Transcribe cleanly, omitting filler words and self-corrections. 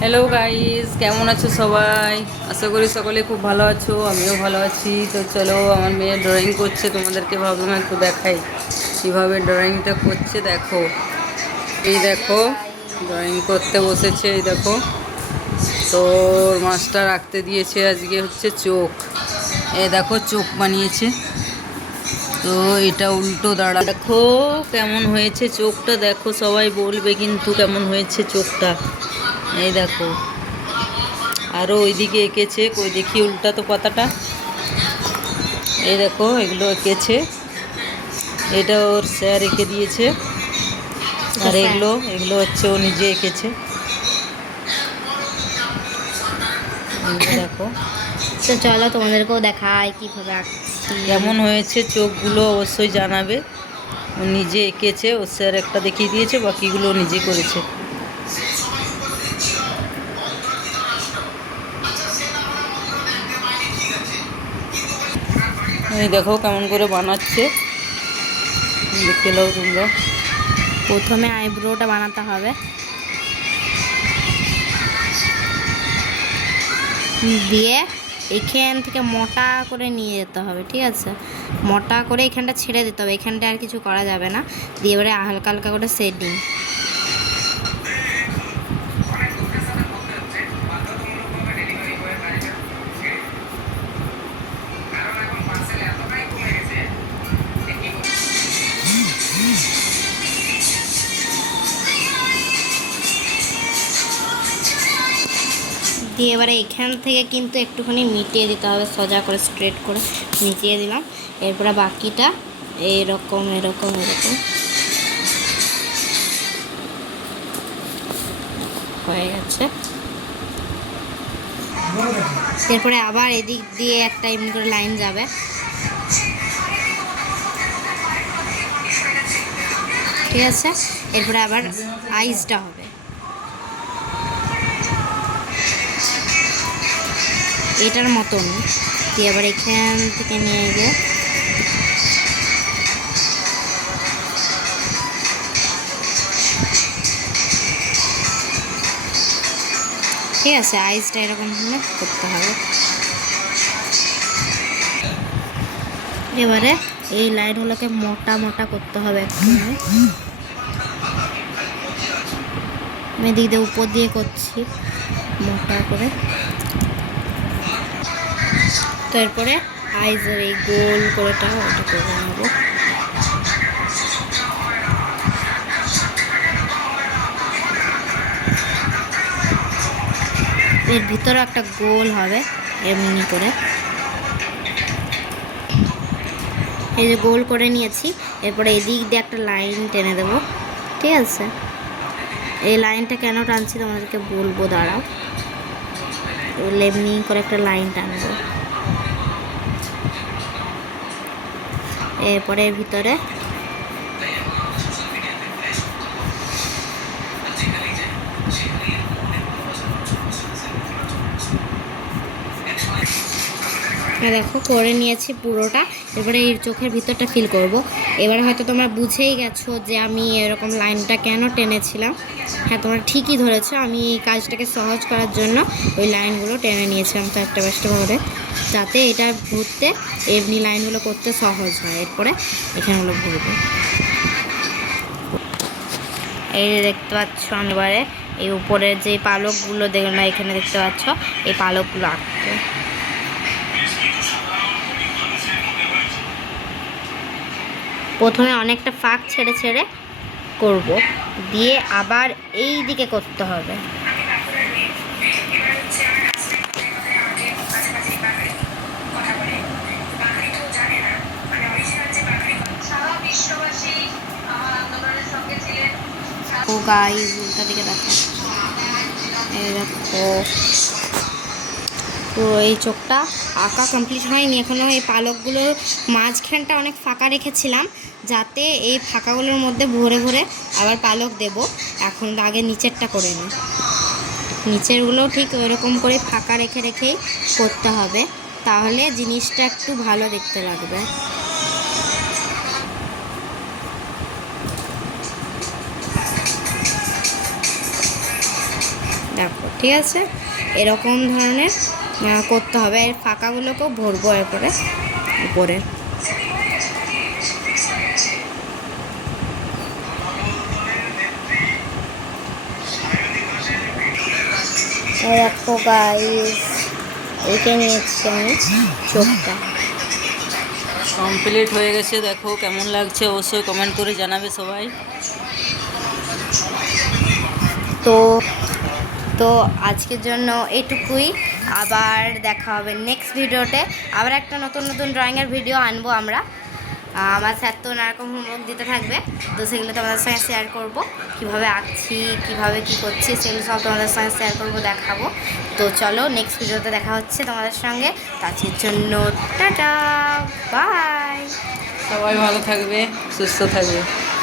Hello guys, কেমন আছো সবাই? আশা করি সকলে খুব ভালো আছো, আমিও ভালো আছি। তো চলো, আমার মেয়ে ড্রয়িং করছে, তোমাদেরকে ভাবলাম একটু দেখাই কীভাবে ড্রয়িংটা করছে। দেখো, এই দেখো, ড্রয়িং করতে বসেছে। এই দেখো, তোর মাস্টার আঁকতে দিয়েছে আজকে হচ্ছে চোখ। এই দেখো, চোখ বানিয়েছে। তো এটা উল্টো দাঁড়া, দেখো কেমন হয়েছে চোখটা। দেখো, সবাই বলবে কিন্তু কেমন হয়েছে চোখটা। এই দেখো, আরও ওইদিকে এঁকেছে, কই দেখি উল্টা তো পাতাটা। এই দেখো, এগুলো এঁকেছে, এটা ওর স্যার এঁকে দিয়েছে। আর এগুলো এগুলো হচ্ছে ও নিজে এঁকেছে। এগুলো দেখো তো চলো তোমাদেরকেও দেখাই কিভাবে আঁকছি। কেমন হয়েছে চোখগুলো, অবশ্যই জানাবে। ও নিজে এঁকেছে, ওর স্যার একটা দেখিয়ে দিয়েছে, বাকিগুলো ও নিজে করেছে। এই দেখো কেমন করে বানাচ্ছে, দেখে নাও তোমরা। প্রথমে আইব্রোটা বানাতে হবে, দিয়ে এখান থেকে মোটা করে নিয়ে যেতে হবে, ঠিক আছে? মোটা করে এখানটা ছেড়ে দিতে হবে, এখানটা আর কিছু করা যাবে না। দিয়ে এবারে হালকা হালকা করে শেডিং। দিয়ে এবারে এখান থেকে কিন্তু একটুখানি মিটিয়ে দিতে হবে, সোজা করে স্ট্রেট করে মিটিয়ে দিলাম। এরপরে বাকিটা এরকম এরকম এরকম হয়ে গেছে। এরপরে আবার এদিক দিয়ে একটা এমনি করে লাইন যাবে। ঠিক আছে, এরপরে আবার আইসটা হবে এটার মতন। দিয়ে আবার এখান থেকে নিয়ে গিয়ে ঠিক আছে, আইসটা এরকম হলে করতে হবে। এবারে এই লাইনগুলোকে মোটা মোটা করতে হবে একটু। আমি এদিক দিয়ে উপর দিয়ে করছি মোটা করে। তো এরপরে আইসের এই গোল করেটা ওটা করে নেবো। এর ভিতরে একটা গোল হবে এমনি করে। এই যে গোল করে নিয়েছি, এরপরে এদিক দিয়ে একটা লাইন টেনে দেবো, ঠিক আছে? এই লাইনটা কেন টানছি তোমাদেরকে বলবো, দাঁড়াও। এমনি করে একটা লাইন টানবো, এরপরে এর ভিতরে দেখো করে নিয়েছি পুরোটা। এবারে এই চোখের ভিতরটা ফিল করব। এবারে হয়তো তোমরা বুঝেই গেছো যে আমি এরকম লাইনটা কেন টেনেছিলাম। হ্যাঁ, তোমরা ঠিকই ধরেছো, আমি এই কাজটাকে সহজ করার জন্য ওই লাইনগুলো টেনে নিয়েছিলাম চারটে পাঁচটা করে, যাতে এটা ঘুরতে এমনি লাইনগুলো করতে সহজ হয়। এরপরে এখানেগুলো ঘুরবে। এই যে দেখতে পাচ্ছ, এবারে এই উপরের যে পালকগুলো দেখলাম এখানে দেখতে পাচ্ছ, এই পালকগুলো আঁকতে। প্রথমে অনেকটা ফাঁক ছেড়ে ছেড়ে করব, দিয়ে আবার এই দিকে করতে হবে। ও গাইস, উল্টা দিকে দেখো, এই দেখো পুরো এই চোখটা আঁকা কমপ্লিট হয়নি এখনও। এই পালকগুলোর মাঝখানটা অনেক ফাঁকা রেখেছিলাম, যাতে এই ফাঁকাগুলোর মধ্যে ভরে ভরে আবার পালক দেব। এখন আগে নিচেরটা করে নিই। নিচেরগুলোও ঠিক ওইরকম করে ফাঁকা রেখে রেখেই করতে হবে, তাহলে জিনিসটা একটু ভালো দেখতে লাগবে। দেখো ঠিক আছে, এরকম ধরনের করতে হবে। এর ফাঁকাগুলোকেও ভরবো এরপরে উপরে। দেখো গাইস, এঁকে নিয়েছি আমি চোখটা। কমপ্লিট হয়ে গেছে, দেখো কেমন লাগছে অবশ্যই কমেন্ট করে জানাবে সবাই। তো তো আজকের জন্য এটুকুই, আবার দেখা হবে নেক্সট ভিডিওতে। আবার একটা নতুন নতুন ড্রয়িংয়ের ভিডিও আনবো আমরা। আমার স্যার তো নানারকম হোমওয়ার্ক দিতে থাকবে, তো সেগুলো তোমাদের সঙ্গে শেয়ার করবো, কীভাবে আঁকছি, কীভাবে কী করছি, সেগুলো সব তোমাদের সঙ্গে শেয়ার করবো, দেখাবো। তো চলো নেক্সট ভিডিওতে দেখা হচ্ছে তোমাদের সঙ্গে। আজকের জন্য টাটা, বাই। সবাই ভালো থাকবে, সুস্থ থাকবে।